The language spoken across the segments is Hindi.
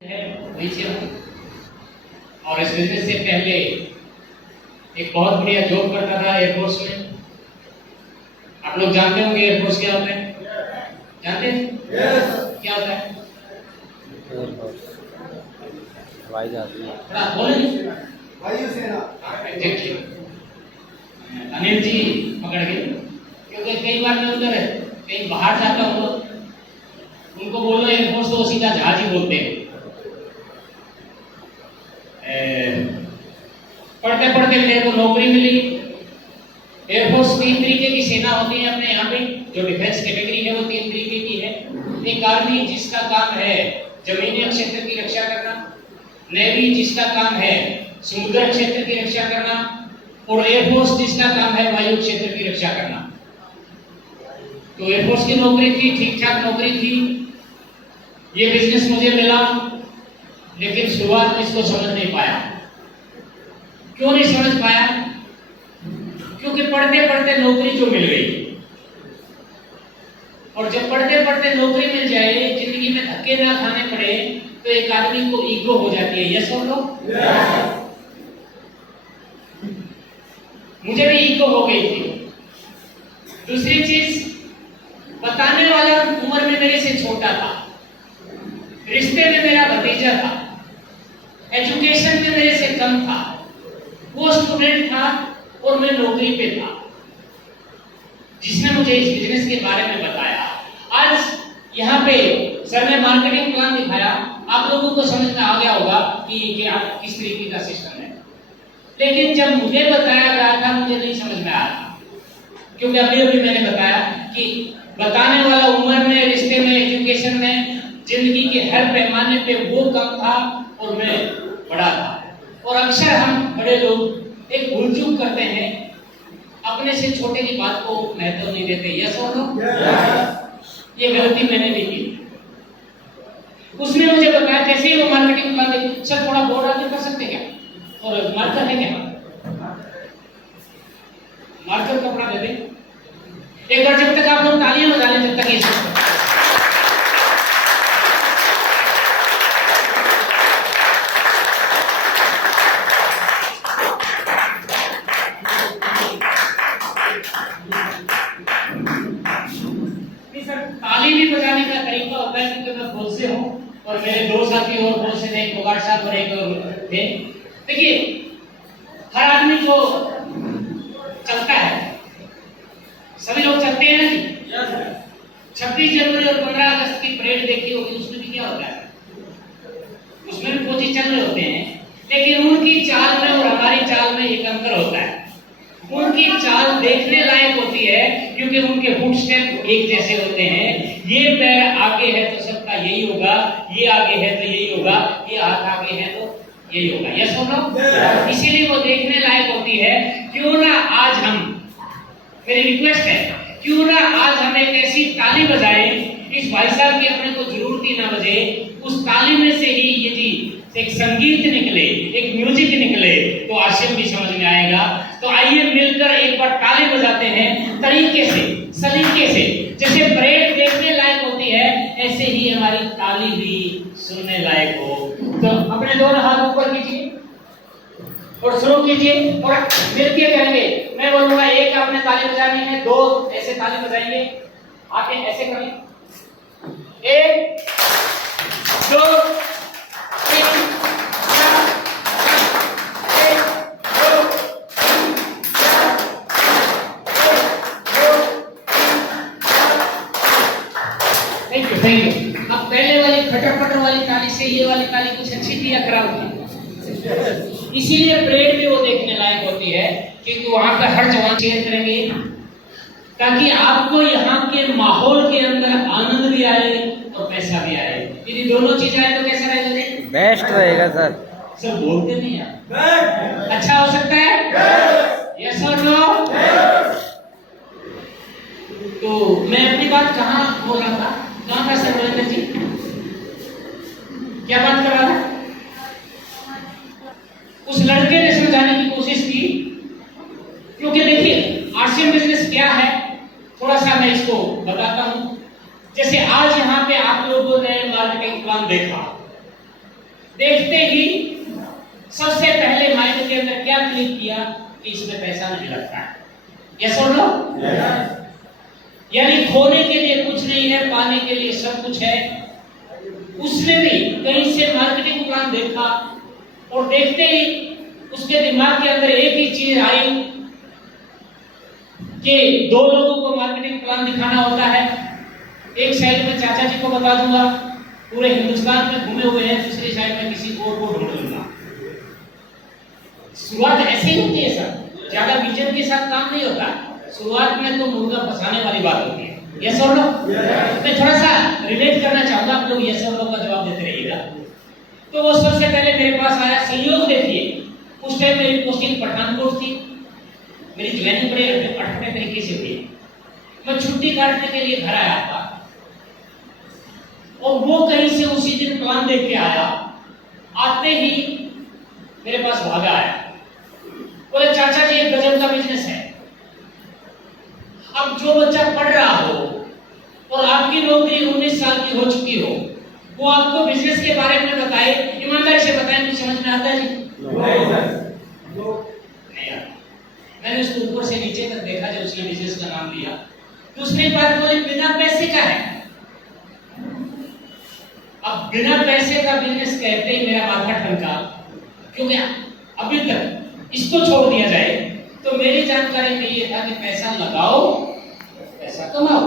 है वही से हूँ और इस बिजनेस से पहले एक बहुत बढ़िया जॉब करता था एयरफोर्स में। आप लोग जानते होंगे एयरफोर्स क्या होता है? जानते हैं? क्या होता है? हवाई जहाज में थोड़ा बोलेंगे? वायुसेना। एग्जैक्टली। अनिल जी पकड़ गए, क्योंकि कई बार मैं उधर कहीं बाहर जाता हूँ, उनको बोलो एयरफोर्स तो सीधा जहाज ही बोलते हैं। पढ़ते पढ़ते मेरे को नौकरी मिली। एयरफोर्स 3 तरीके की सेना होती है अपने यहाँ पे, जो डिफेंस कैटेगरी है वो 3 तरीके की है। एक आर्मी जिसका काम है जमीनी क्षेत्र की रक्षा करना, नेवी जिसका काम है समुद्र क्षेत्र की रक्षा करना, और एयरफोर्स जिसका काम है वायु क्षेत्र की रक्षा करना। तो एयरफोर्स की नौकरी थी, ठीक ठाक नौकरी थी। ये बिजनेस मुझे मिला, लेकिन शुरुआत में इसको समझ नहीं पाया। क्यों नहीं समझ पाया? क्योंकि पढ़ते पढ़ते नौकरी जो मिल गई, और जब पढ़ते पढ़ते नौकरी मिल जाए, जिंदगी में धक्के ना खाने पड़े, तो एक आदमी को ईगो हो जाती है। यस और नो? मुझे भी ईगो हो गई थी। दूसरी चीज, बताने वाला उम्र में मेरे से छोटा था, रिश्ते में मेरा भतीजा था, एजुकेशन में मेरे से कम था, वो स्टूडेंट था और मैं नौकरी पे था, जिसने मुझे इस बिजनेस के बारे में बताया। आज यहाँ पे सर ने मार्केटिंग प्लान दिखाया, आप लोगों को समझ में आ गया होगा कि क्या किस तरीके का सिस्टम है। लेकिन जब मुझे बताया गया था, मुझे नहीं समझ में आया था, क्योंकि अभी अभी मैंने बताया कि बताने वाला उम्र में, रिश्ते में, एजुकेशन में, जिंदगी के हर पैमाने पे वो कम था और मैं बड़ा था। और अक्सर हम बड़े लोग एक भूल चूक करते हैं, अपने से छोटे की बात को महत्व नहीं देते। यस और नो? ये गलती मैंने भी की। उसने मुझे बताया, जैसे ही वो मार्केटिंग प्लान देखी, सर थोड़ा बोर्ड आगे कर सकते क्या? और मार्कर है क्या? मार्कर कपड़ा दे दे। एक बार जब तक आप लोग तालियां बजा लें, जब तक ये ताली भी बजाने का तरीका होता है, क्योंकि मैं बहुत से हूँ और मेरे 2 साथी और बहुत से थे, एक पुगार साहब और एक और थे। देखिए, हर आदमी जो चलता है, सभी लोग चलते हैं ना जी। 26 जनवरी और 15 अगस्त की परेड देखी होगी, उसमें भी क्या होता है? उसमें भी फौजी चल रहे होते हैं, लेकिन उनकी चाल में और हमारी चाल में एक अंतर होता है। उनकी चाल देखने लायक होती है, क्योंकि उनके फुटस्टेप एक जैसे होते हैं। ये पैर आगे है तो सबका यही होगा, ये आगे है तो यही होगा, ये हाथ आगे है तो यही होगा। यस और नो? इसीलिए वो देखने लायक होती है। क्यों ना आज हम, मेरी रिक्वेस्ट है, क्यों ना आज हम एक ऐसी ताली बजाएं, इस भाई साहब की अपने को जरूरत ही ना बजे, उस ताली में से ही यदि एक संगीत निकले, एक म्यूजिक निकले, तो आशिम भी समझ में आएगा। तो आइए मिलकर एक बार ताली बजाते हैं, तरीके से, सलीके से। जैसे परेड देखने लायक होती है, ऐसे ही हमारी ताली भी सुनने लायक हो। तो अपने दोनों हाथ ऊपर कीजिए और शुरू कीजिए, और मिलके करेंगे। मैं बोलूंगा, एक आपने ताली बजानी है, 2 ऐसे ताली बजाएंगे, आके ऐसे करें, 1 2 थैंक यू। अब पहले वाली फटर वाली ताली से ये वाली ताली कुछ अच्छी थी या खराब थी? इसीलिए परेड में वो देखने लायक होती है, क्योंकि वहां पर हर जवान शेयर करेंगे, ताकि आपको यहाँ के माहौल के अंदर आनंद भी आए और पैसा भी आए। यदि दोनों चीज आए तो कैसा रहेगा? बेस्ट रहेगा सर। सर बोलते नहीं यार। अच्छा हो सकता है? यस और नो? तो मैं अपनी बात कहाँ बोल रहा था? कहाँ था सर नरेंद्र जी? क्या बात कर रहा था? उस लड़के ने समझाने की कोशिश की, क्योंकि देखिए आरसीएम बिजनेस क्या है, थोड़ा सा मैं इसको बताता हूं। जैसे आज यहाँ पे आप लोगों ने मार्केटिंग प्लान देखा, देखते ही सबसे पहले माइंड के अंदर क्या क्लिक किया कि इसमें पैसा नहीं लगता है। यस और नो? यानी खोने के लिए कुछ नहीं है, पाने के लिए सब कुछ है। उसने भी कहीं से मार्केटिंग प्लान देखा और देखते ही उसके दिमाग के अंदर एक ही चीज आई कि दो लोगों को मार्केटिंग प्लान दिखाना होता है। एक साइड में चाचा जी को बता दूंगा, पूरे हिंदुस्तान में घूमे हुए हैं, दूसरी साइड में किसी और को ढूंढ लूंगा। शुरुआत ऐसे ही होती है सर, ज्यादा विजन के साथ काम नहीं होता। शुरुआत में तो मुर्गा फंसाने वाली बात होती है। यस और नो? मैं थोड़ा सा रिलेट करना चाहूंगा, आप लोग यस और नो का जवाब देते रहिएगा। तो वो सबसे पहले मेरे पास आया। संयोग देखिए, उस टाइम मेरी पोस्टिंग पठानकोट थी, मेरी ज्वाइनिंग बड़े अटपटे तरीके से हुई। मैं छुट्टी काटने के लिए घर आया था और वो कहीं से उसी दिन प्लान देख के आया। आते ही मेरे पास भागा आया, बोले चाचा जी एक गजब का बिजनेस है। अब जो बच्चा पढ़ रहा हो और आपकी नौकरी 19 साल की हो चुकी हो, वो आपको बिजनेस के बारे में बताए, ईमानदारी से बताएं, मुझे समझ में आता है जी? नहीं आता। मैंने उसको ऊपर से नीचे तक देखा जब उसने बिजनेस का नाम लिया। दूसरी बात बोली बिना पैसे का है। अब बिना पैसे का बिजनेस कहते ही मेरा माथा ठनका, क्योंकि अभी तक इसको छोड़ दिया जाए तो मेरी जानकारी में ये था कि पैसा लगाओ पैसा कमाओ,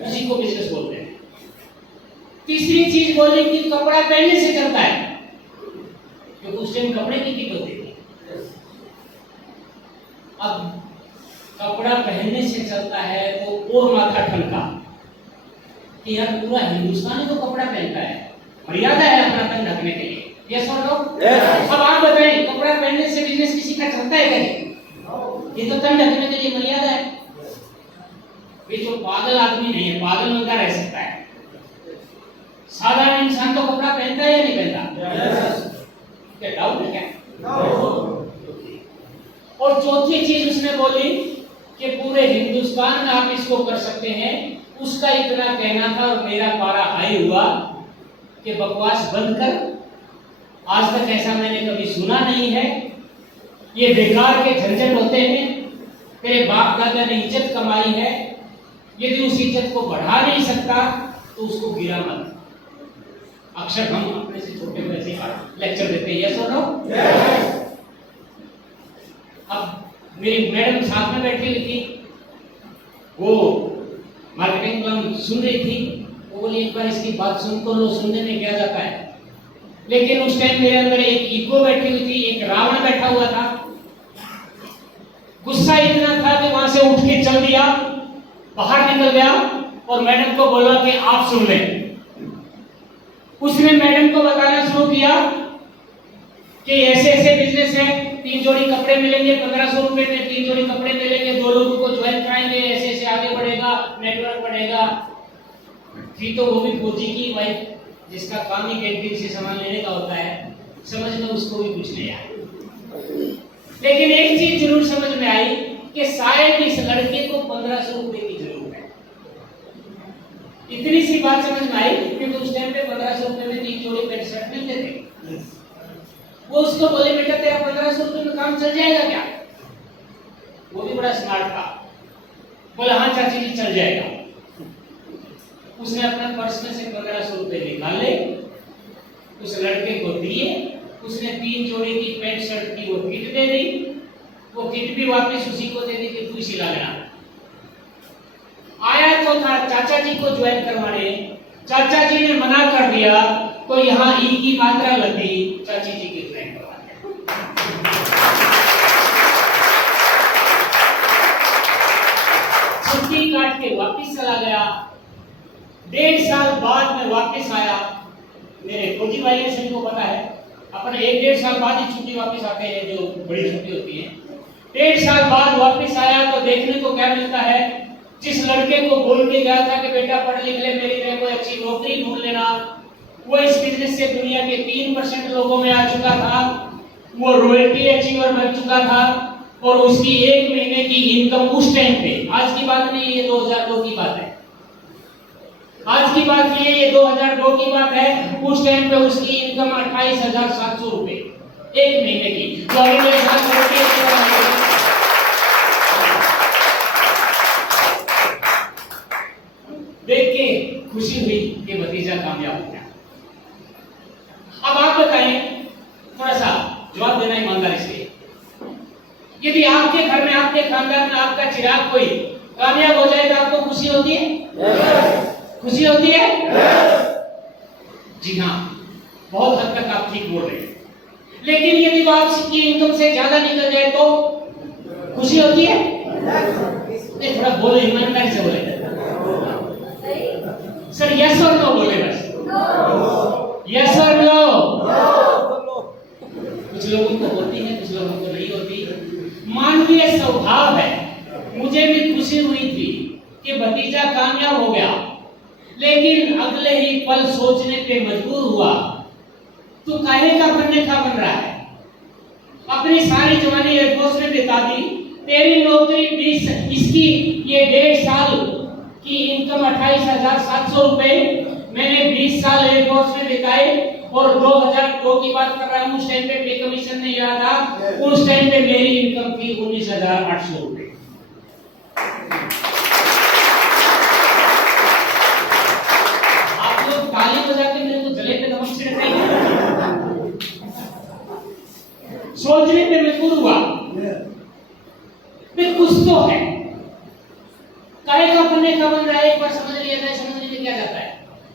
उसी को बिजनेस बोलते हैं। तीसरी चीज बोली कि कपड़ा पहनने से चलता है, क्योंकि उस टाइम कपड़े की कीमत होती थी। अब कपड़ा पहनने से चलता है तो और माथा ठनका कि यार पूरा हिंदुस्तानी तो कपड़ा पहनता है, मर्यादा है अपना तन ढकने के लिए। यस और नो? अब आप बताएं, कपड़ा पहनने से बिजनेस किसी का चलता है क्या? ये तो तन ढकने के लिए मर्यादा है। ये जो पागल आदमी नहीं है, पागल बनता रह सकता है। साधारण इंसान तो कपड़ा पहनता है या नहीं पहनता? क्या डाउट है क्या? और चौथी चीज उसने बोली कि पूरे हिंदुस्तान में आप इसको कर सकते हैं। उसका इतना कहना था और मेरा पारा हाई हुआ कि बकवास बंद कर, आज तक ऐसा मैंने कभी सुना नहीं है, ये बेकार के झंझट होते हैं। तेरे बाप दादा ने इज्जत कमाई है, यदि उस इज्जत को बढ़ा नहीं सकता तो उसको गिरा मत। अक्सर हम अपने से छोटे बच्चे लेक्चर देते हैं। यस और नो? अब मेरी मैडम साथ में बैठी हुई थी, वो मार्केटिंग प्लान सुन रही थी। वो बोली एक बार इसकी बात सुन तो लो, सुनने में क्या जाता है। लेकिन उस टाइम मेरे अंदर एक ईगो बैठी हुई थी, एक रावण बैठा हुआ था। गुस्सा इतना था कि वहां से उठ के चल दिया, बाहर निकल गया और मैडम को बोला कि आप सुन लें। उसने मैडम को बताना शुरू किया कि ऐसे ऐसे बिजनेस है, 3 जोड़ी कपड़े मिलेंगे 1500 रुपए में, 3 जोड़ी कपड़े मिलेंगे, 2 लोगों को ज्वाइन कराएंगे, ऐसे ऐसे आगे बढ़ेगा, नेटवर्क बढ़ेगा। थी तो वो भी फौजी की वाइफ, जिसका काम ही कैंटीन से सामान लेने का होता है। समझ में उसको भी कुछ नहीं आया, लेकिन एक चीज जरूर समझ में आई कि शायद इस लड़के को 1500 रुपए की जरूरत है। इतनी सी बात समझ में आई, क्योंकि उस टाइम पे 1500 रुपए में 3 जोड़ी पैंट शर्ट मिलते थे। वो उसको बोले बेटा तेरा 1500 रुपए में काम चल जाएगा क्या? वो भी बड़ा स्मार्ट था, बोला हाँ चाची जी चल जाएगा। उसने अपने पर्स में से 1500 रुपए निकाले, उस लड़के को दिए। उसने 3 जोड़ी की पैंट शर्ट की वो किट दे दी, वो किट भी वापस उसी को दे दी कि तू सिला लेना। आया तो था चाचा जी को ज्वाइन करवाने, चाचा जी ने मना कर दिया तो यहाँ ई की मात्रा लगी, चाची जी की ज्वाइन करवा दिया। छुट्टी काट के वापिस चला गया। 1.5 साल बाद में वापस आया। मेरे फौजी भाई ने सभी को पता है, अपन 1-1.5 साल बाद ही छुट्टी वापस आते हैं, जो बड़ी छुट्टी होती है। 1.5 साल बाद वापस आया तो देखने को क्या मिलता है, जिस लड़के को बोल के गया था कि बेटा पढ़ लिख ले, मेरी लिए कोई अच्छी नौकरी ढूंढ लेना, वो इस बिजनेस से दुनिया के 3% लोगों में आ चुका था। वो रॉयल्टी अचीवर बन चुका था और उसकी 1 महीने की इनकम उस टाइम पे, आज की बात नहीं, ये 2002 की बात है, आज की बात ये 2002 की बात है। उस टाइम पे उसकी इनकम 28,700 रुपए एक महीने की। तो अभी मेरे साथ देख के खुशी हुई कि भतीजा कामयाब हो गया। अब आप बताएं, थोड़ा सा जवाब देना ईमानदारी से। यदि आपके घर में, आपके खानदान में आपका चिराग कोई कामयाब हो जाए तो आपको खुशी होती है? खुशी होती है? जी हाँ, बहुत हद तक आप ठीक बोल रहे हैं। लेकिन यदि वो आपकी इनकम से ज्यादा निकल जाए तो खुशी होती है? नहीं, थोड़ा बोले, ईमानदारी से बोले सर। यस और नो बोले बस। यस और नो। कुछ लोगों को होती है, कुछ लोगों को नहीं होती। मानवीय स्वभाव है। मुझे भी खुशी हुई थी कि भतीजा कामयाब हो गया, लेकिन अगले ही पल सोचने पे मजबूर हुआ, तू काहे का बनने का बन रहा है? अपनी सारी जवानी एयरफोर्स में बिता दी, तेरी नौकरी 20, इसकी ये 1.5 साल की इनकम 28,700 रुपए, मैंने 20 साल एयरफोर्स में बिताए और 2002 की बात कर रहा हूँ। उस टाइम पे पे कमीशन नहीं रहा था। उस टाइम पे मेरी इनकम थी 19,800 रुपए। आप लोग ताली बजा के मेरे को गले पे नमक छिड़क रहे हैं। सोचने पे मजबूर हुआ, फिर कुछ तो है। काहे का बनने का बन रहा है? एक बार समझ लिया जाए, समझने में क्या जाता है?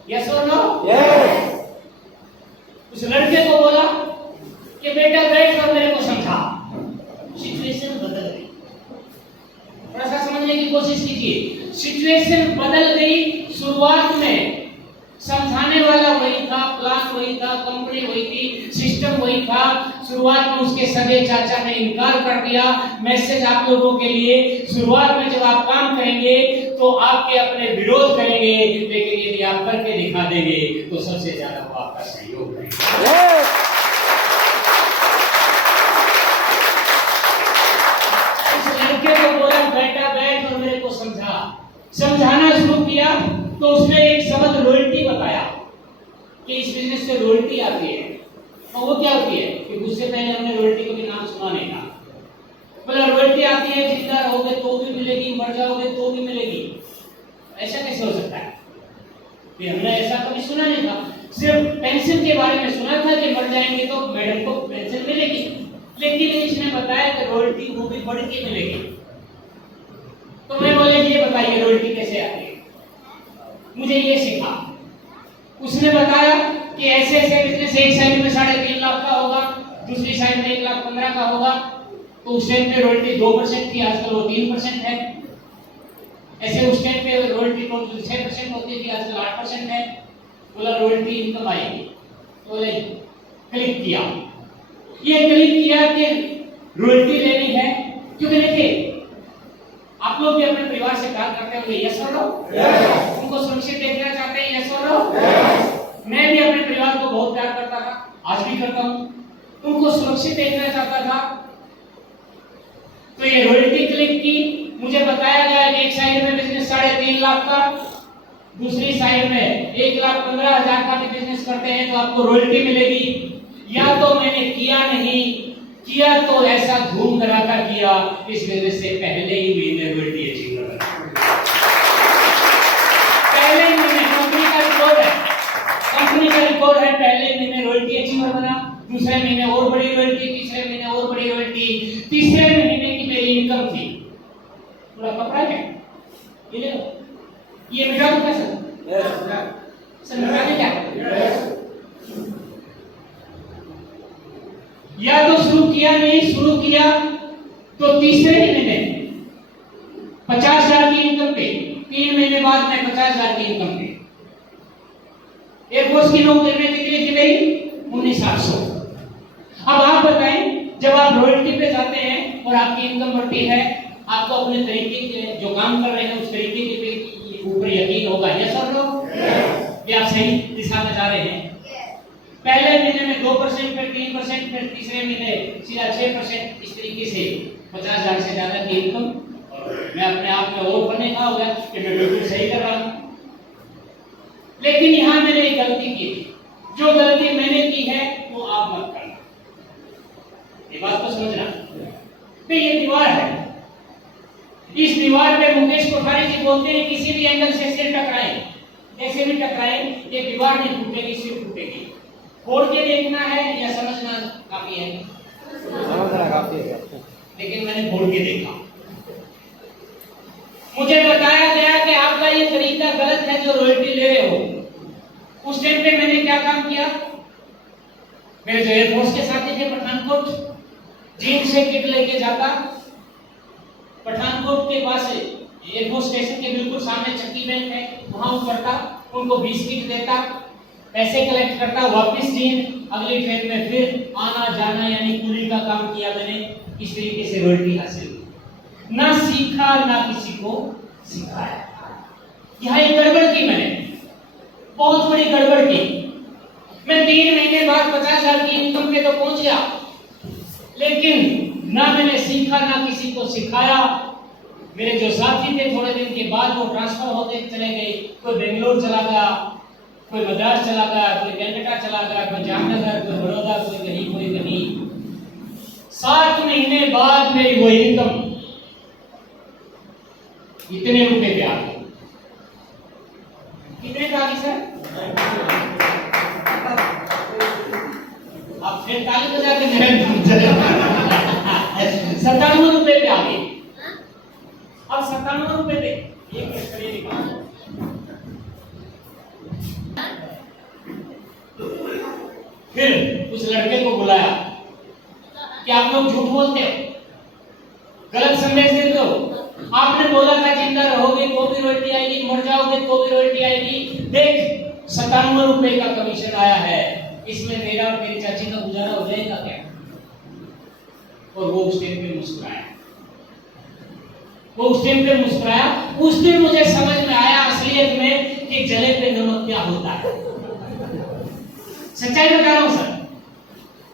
यस और नो? यस। उस लड़के को बोला कि बेटा बैठ और मेरे को समझा। सिचुएशन बदल गई। थोड़ा सा समझने की कोशिश कीजिए। सिचुएशन बदल गई। शुरुआत में समझाने वाला वही था, प्लान वही था, कंपनी वही थी, सिस्टम वही था। शुरुआत में उसके सगे चाचा ने इनकार कर दिया। मैसेज आप लोगों के लिए, शुरुआत में जब आप काम करेंगे तो आपके अपने विरोध करेंगे, लेकिन यदि आप करके दिखा देंगे तो सबसे ज्यादा वो आपका सहयोग करेंगे। इस लड़के को बोला बेटा बैठ और मेरे को समझा। समझाना शुरू किया तो उसने एक शब्द रॉयल्टी बताया कि इस बिजनेस से रॉयल्टी आती है। और वो क्या होती है कि उससे पहले हमने रॉयल्टी को भी नाम सुना नहीं था। बोला रॉयल्टी आती है, जिंदा रहोगे तो भी मिलेगी, मर जाओगे तो भी मिलेगी। ऐसा कैसे हो सकता है? हमने ऐसा कभी सुना नहीं था। सिर्फ पेंशन के बारे में सुना था कि मर जाएंगे तो मैडम को पेंशन मिलेगी, लेकिन इसने बताया कि रॉयल्टी वो भी बढ़ के मिलेगी। तो मैं बोले ये बताइए रॉयल्टी कैसे आती है? मुझे ये सीखा। उसने बताया कि ऐसे ऐसे बिजनेस एक साइड में 3.5 लाख का होगा, दूसरी साइड में 1,15,000 का होगा। तो उस टाइम पे रॉयल्टी 2% थी, आजकल वो 3% है। ऐसे उस टाइम पे रॉयल्टी टोटल 6% होती थी, आजकल 8% है। बोला रॉयल्टी इनकम आएगी। तो बोले क्लिक किया। ये क्लिक किया कि रॉयल्टी लेनी है, क्योंकि देखिए आप लोग भी अपने परिवार से प्यार करते होंगे। यस और नो? यस। उनको सुरक्षित देखना चाहते हैं? यस और नो? यस। मैं भी अपने परिवार को बहुत प्यार करता था, आज भी करता हूँ। उनको सुरक्षित देखना चाहता था। तो ये रॉयल्टी क्लिक की। मुझे बताया गया कि एक साइड में बिजनेस 3.5 लाख का, दूसरी साइड में 1,15,000 का भी बिजनेस करते हैं तो आपको रॉयल्टी मिलेगी। या तो मैंने किया नहीं, किया तो ऐसा धूम धड़ाका किया, इस बिजनेस से पहले ही मैंने रॉयल्टी अचीव कर लिया। पहले ही मैंने, कंपनी का रिकॉर्ड है, पहले महीने रॉयल्टी अचीवर बना, दूसरे महीने और बड़ी रॉयल्टी, तीसरे महीने और बड़ी रॉयल्टी, तीसरे महीने की मेरी इनकम थी पूरा कपड़ा है। ये ले लो, ये मिटा दो क्या सर? सर मिटा दे क्या? या तो शुरू किया, नहीं शुरू किया तो तीसरे महीने 50,000 की इनकम पे, 3 महीने बाद में 50,000 की इनकम पे। एयरफोर्स की नौकरी में कितनी थी मेरी? 19,800। अब आप बताएं, जब आप रॉयल्टी पे जाते हैं और आपकी इनकम बढ़ती है, आपको अपने तरीके के जो काम कर रहे हैं उस तरीके के ऊपर यकीन होगा। यस और नो? ये आप सही दिशा में जा रहे हैं। पहले महीने में 2%, फिर 3%, फिर तीसरे महीने सीधा 6%, इस तरीके से 50,000 से ज्यादा की इनकम। मैं अपने आप में और बनने का हो गया कि मैं बिल्कुल सही कर रहा हूं। लेकिन यहां मैंने एक गलती की थी। जो गलती मैंने की है वो आप मत करना। ये बात तो समझना। तो ये दीवार है, इस दीवार पे मुकेश कोठारी जी बोलते हैं किसी भी एंगल से सिर टकराए, कैसे भी टकराए, ये दीवार नहीं टूटेगी, सिर टूटेगी। फोड़ के देखना है या समझना काफी है? समझना काफी है। लेकिन मैंने फोड़ के देखा। मुझे बताया गया कि आपका ये तरीका गलत है जो रॉयल्टी ले रहे हो। उस टाइम पे मैंने क्या काम किया? मेरे जो एयरफोर्स के साथी थे पठानकोट, जीन्स से किट लेके जाता, पठानकोट के पास एयरफोर्स स्टेशन के बिल्कुल सामने चक्की बैंक है, वहां उतरता, उनको बिस्किट देता, पैसे कलेक्ट करता, वापस जीन, अगली ट्रेन में फिर आना जाना, यानी कुली का काम किया मैंने। इस तरीके से रॉयल्टी हासिल की। ना सीखा ना किसी को सिखाया। यहाँ एक गड़बड़ की मैंने, बहुत बड़ी गड़बड़ की। मैं 3 महीने बाद 50,000 की इनकम पे तो पहुंच गया, लेकिन ना मैंने सीखा ना किसी को सिखाया। मेरे जो साथी थे थोड़े दिन के बाद वो ट्रांसफर होते चले गए। कोई बेंगलोर चला गया, कोई मद्रास चला गया, कोई कलकत्ता चला गया, कोई जामनगर, कोई बड़ौदा, कोई कहीं कोई कहीं। 7 महीने बाद मेरी वो इनकम इतने रुपए पे आ गई। कितने पे आ गई सर? आप फिर ताली बजा के मेरे 97 रुपए पे आ गई। अब 97 रुपए पे एक करिए निकाल। फिर उस लड़के को बुलाया कि आप लोग झूठ बोलते हो, गलत संदेश देते हो। आपने बोला था जिंदा रहोगे तो भी रॉयल्टी आएगी, मर जाओगे तो भी रॉयल्टी आएगी। देख 97 रुपए का कमीशन आया है, इसमें मेरा और मेरी चाची का गुजारा हो जाएगा क्या? और वो उस टाइम पे मुस्कुराया, वो उस टाइम पे मुस्कुराया। उस दिन मुझे समझ में आया असलियत में कि जले पे नमक क्या होता है। सच्चाई बता रहा हूं सर।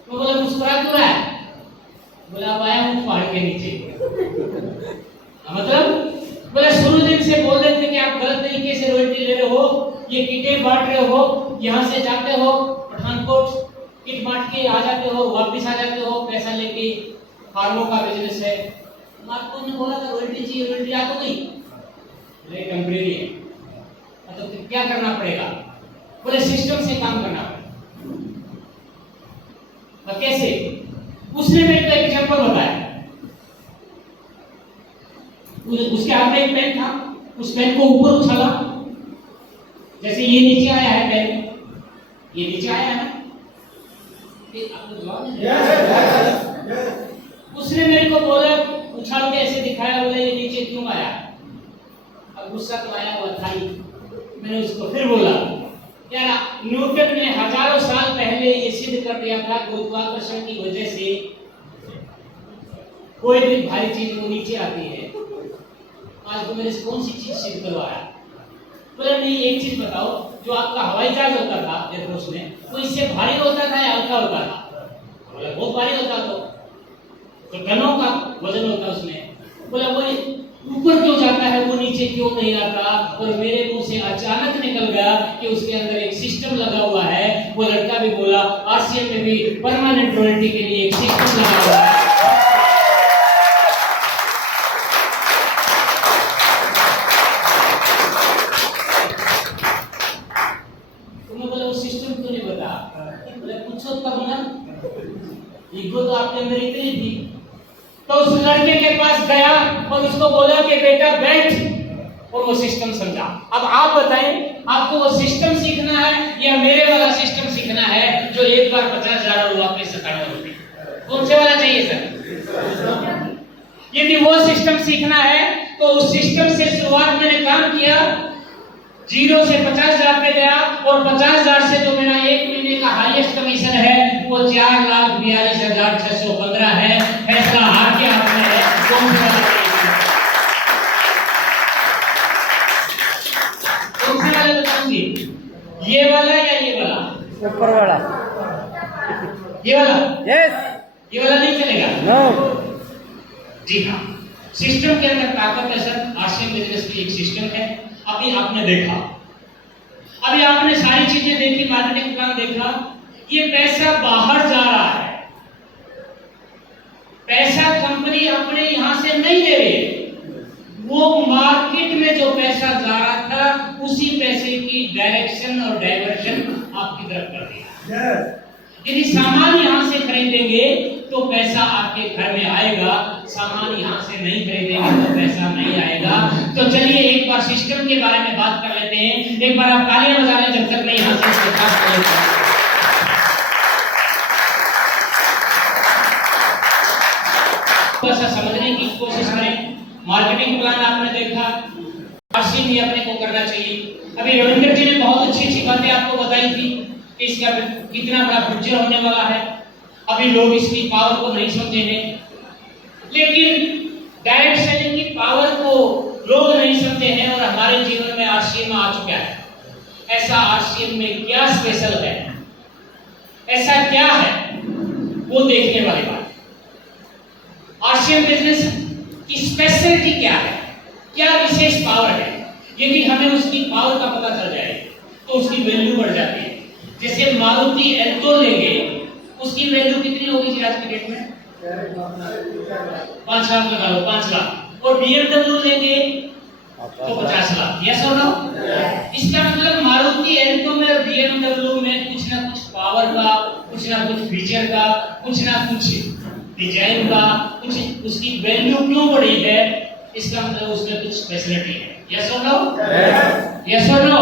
वो बोला मुस्कुरा क्यों रहा है? बोला अब आया हूं पहाड़ के नीचे। मतलब बोला शुरू दिन से बोल रहे थे कि आप गलत तरीके से रॉयल्टी ले रहे हो, ये किटें बांट रहे हो, यहाँ से जाते हो पठानकोट, किट बांट के आ जाते हो, वापस आ जाते हो पैसा लेके, फार्मों का बिजनेस है। आपको ने बोला था रॉयल्टी चाहिए, रॉयल्टी आ तो गई, टेम्परेरी है, तो क्या करना पड़ेगा? बोले सिस्टम से काम करना पड़ेगा। और कैसे? उसने मेरे को एक एग्जांपल बताया। उसके हाथ में एक पेन था, उस पेन को ऊपर उछाला, जैसे ये नीचे आया है पेन, ये नीचे आया है ना, आपको जवाब उसने मेरे को बोला, उछाल के ऐसे दिखाया, बोला ये नीचे क्यों आया? अब गुस्सा तो आया हुआ था ही। मैंने उसको फिर बोला यार, न्यूटन ने हजारों साल पहले ये सिद्ध कर दिया था गुरुत्वाकर्षण की वजह से कोई भी भारी चीज वो नीचे आती है। आज तो मेरे से कौन सी चीज सिद्ध करवाया? बोला नहीं, एक चीज बताओ, जो आपका हवाई जहाज होता था एयरफोर्स में, वो इससे भारी होता था या हल्का होता था? बोला बहुत भारी होता, तो टनों का वजन होता उसमें। बोला वो ऊपर क्यों जाता है, वो नीचे क्यों नहीं आता? और मेरे मुंह से अचानक निकल गया कि उसके अंदर एक सिस्टम लगा हुआ है। वो लड़का भी बोला आरसीएम में भी परमानेंट रॉयल्टी के लिए एक सिस्टम लगा हुआ है। ईगो तो आपके अंदर इतनी थी। तो उस लड़के के पास गया और उसको बोला कि बेटा बैठ, और वो सिस्टम समझा। अब आप बताएं, आपको वो सिस्टम सीखना है या मेरे वाला सिस्टम सीखना है जो एक बार 50,000 और वापस 97 रुपए? कौन से वाला चाहिए सर? यदि वो सिस्टम सीखना है तो उस सिस्टम से शुरुआत मैंने काम किया, 0 से 50,000 पे गया, और 50,000 से जो मेरा एक महीने का हाईएस्ट कमीशन है वो 4,42,615 है। फैसला हाथ के हाथ में है। कौन सा वाला बताऊंगी? ये वाला या ये वाला? ऊपर वाला। ये वाला? यस। ये वाला नहीं चलेगा? नो। जी हाँ, सिस्टम के अंदर ताकत है सर। आरसीएम बिजनेस की एक सिस्टम है, अभी आपने देखा। अभी आपने सारी चीजें देखी, मार्केटिंग प्लान देखा, ये पैसा बाहर जा रहा है, पैसा कंपनी अपने यहां से नहीं दे रही है, वो मार्केट में जो पैसा जा रहा था उसी पैसे की डायरेक्शन और डाइवर्शन आपकी तरफ कर दिया। यदि सामान यहां से खरीदेंगे तो पैसा आपके घर में आएगा, सामान यहां से नहीं खरीदेंगे तो पैसा नहीं आएगा। तो चलिए एक बार सिस्टम के बारे में बात कर लेते हैं। एक बार आप तालियां बजा लें जब तक मैं यहां से इसके बात कर लेता हूं। ऐसा समझने की कोशिश करें। मार्केटिंग प्लान आपने देखा, आरसीएम भी अपने को करना चाहिए। अभी रविंद्र जी ने बहुत अच्छी अच्छी बातें आपको बताई थी कि इसका कितना बड़ा फ्यूचर होने वाला है। अभी लोग इसकी पावर को नहीं समझे हैं, लेकिन डायरेक्ट सेलिंग की पावर को लोग नहीं समझे हैं और हमारे जीवन में आरसीएम आ चुका है। ऐसा आरसीएम में क्या स्पेशल है, ऐसा क्या है, वो देखने वाली बात। आरसीएम बिजनेस की स्पेशलिटी क्या है, क्या विशेष पावर है। यदि हमें उसकी पावर का पता चल जाए तो उसकी वैल्यू बढ़ जाती है। जैसे मारुति एल्टो लेंगे, उसकी वैल्यू कितनी होगी जी आज की डेट में? 5 लाख लगा लो, 5 लाख। और BMW लेंगे तो 50 लाख। यस और नो? इसका मतलब मारुति एल्टो में और BMW में कुछ ना कुछ पावर का, कुछ ना कुछ फीचर का, कुछ ना कुछ डिजाइन का, कुछ उसकी वैल्यू क्यों बढ़ी है, इसका मतलब उसमें कुछ फैसिलिटी है। यस और नो? यस और नो?